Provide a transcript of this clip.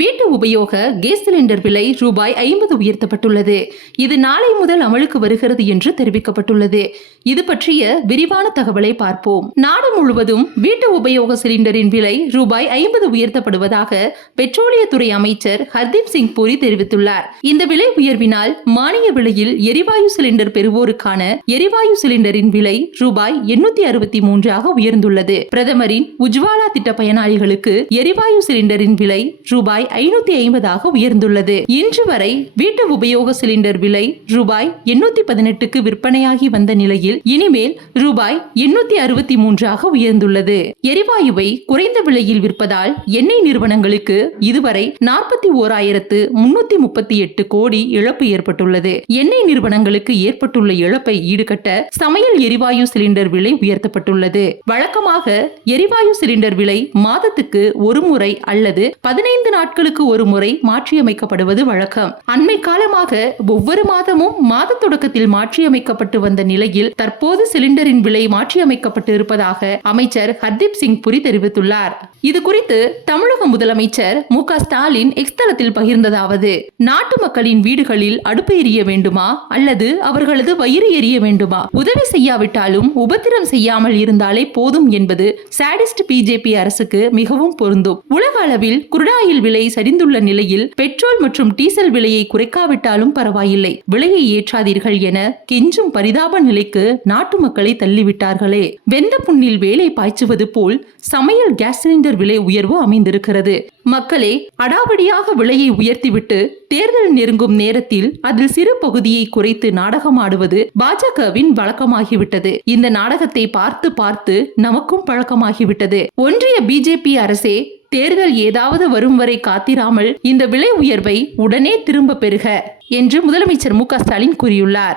வீட்டு உபயோக gas cylinder விலை ரூபாய் 50 உயர்த்தப்பட்டுள்ளது. இது நாளை முதல் அமலுக்கு வருகிறது என்று தெரிவிக்கப்பட்டுள்ளது. இது பற்றிய விரிவான தகவலை பார்ப்போம். நாடு முழுவதும் வீட்டு உபயோக சிலிண்டரின் விலை ரூபாய் 50 உயர்த்தப்படுவதாக பெட்ரோலியத்துறை அமைச்சர் ஹர்தீப் சிங் பூரி தெரிவித்துள்ளார். இந்த விலை உயர்வினால் மானிய விலையில் எரிவாயு சிலிண்டர் பெறுவோருக்கான எரிவாயு சிலிண்டரின் விலை ரூபாய் 863 உயர்ந்துள்ளது. பிரதமரின் உஜ்வாலா திட்ட பயனாளிகளுக்கு எரிவாயு சிலிண்டரின் விலை ரூபாய் 550 உயர்ந்துள்ளது. இன்று வரை வீட்டு உபயோக சிலிண்டர் விலை ரூபாய் 818க்கு விற்பனையாகி வந்த நிலையில் இனிமேல் ரூபாய் 863 உயர்ந்துள்ளது. எரிவாயுவை குறைந்த விலையில் விற்பதால் எண்ணெய் நிறுவனங்களுக்கு இதுவரை 41,338 கோடி இழப்பு ஏற்பட்டுள்ளது. எண்ணெய் நிறுவனங்களுக்கு ஏற்பட்டுள்ள இழப்பை ஈடுகட்ட சமையல் எரிவாயு சிலிண்டர் விலை உயர்த்தப்பட்டுள்ளது. வழக்கமாக எரிவாயு சிலிண்டர் விலை மாதத்துக்கு ஒரு முறை அல்லது 15 நாட்களுக்கு ஒரு முறை மாற்றியமைக்கப்படுவது வழக்கம். அண்மை காலமாக ஒவ்வொரு மாதமும் மாத தொடக்கத்தில் மாற்றியமைக்கப்பட்டு வந்த நிலையில் தற்போது சிலிண்டரின் விலை மாற்றியமைக்கப்பட்டு இருப்பதாக அமைச்சர் ஹர்தீப் சிங் பூரி தெரிவித்துள்ளார். இது குறித்து தமிழக முதலமைச்சர் மு.க. ஸ்டாலின் எக்ஸ் தளத்தில் பகிர்ந்ததாவது: நாட்டு மக்களின் வீடுகளில் அடுப்பு எரிய வேண்டுமா அல்லது அவர்களது வயிறு எரிய வேண்டுமா? உதவி செய்யாவிட்டாலும் உபத்திரம் செய்யாமல் இருந்தாலே போதும் என்பது சாடிஸ்ட் பிஜேபி அரசுக்கு மிகவும் பொருந்தும். உலக அளவில் குருடாயில் விலை சரிந்துள்ள நிலையில் பெட்ரோல் மற்றும் டீசல் விலையை குறைக்காவிட்டாலும் பரவாயில்லை, விலையை ஏற்றாதீர்கள் என கெஞ்சும் பரிதாப நிலைக்கு நாட்டு மக்களை தள்ளிவிட்டார்களே. வெந்த புண்ணில் வேலை பாய்ச்சுவது போல் சமையல் கேஸ் சிலிண்டர் விலை உயர்வு அமைந்திருக்கிறது. மக்களே, அடாவடியாக விலையை உயர்த்திவிட்டு தேர்தல் நெருங்கும் நேரத்தில் அதில் சிறு பகுதியை குறைத்து நாடகம் ஆடுவது பாஜகவின் வழக்கமாகிவிட்டது. இந்த நாடகத்தை பார்த்து பார்த்து நமக்கும் பழக்கமாகிவிட்டது. ஒன்றிய பிஜேபி அரசே, தேர்தல் ஏதாவது வரும் வரை காத்திராமல் இந்த விலை உயர்வை உடனே திரும்ப பெறுக என்று முதலமைச்சர் மு.க. ஸ்டாலின் கூறியுள்ளார்.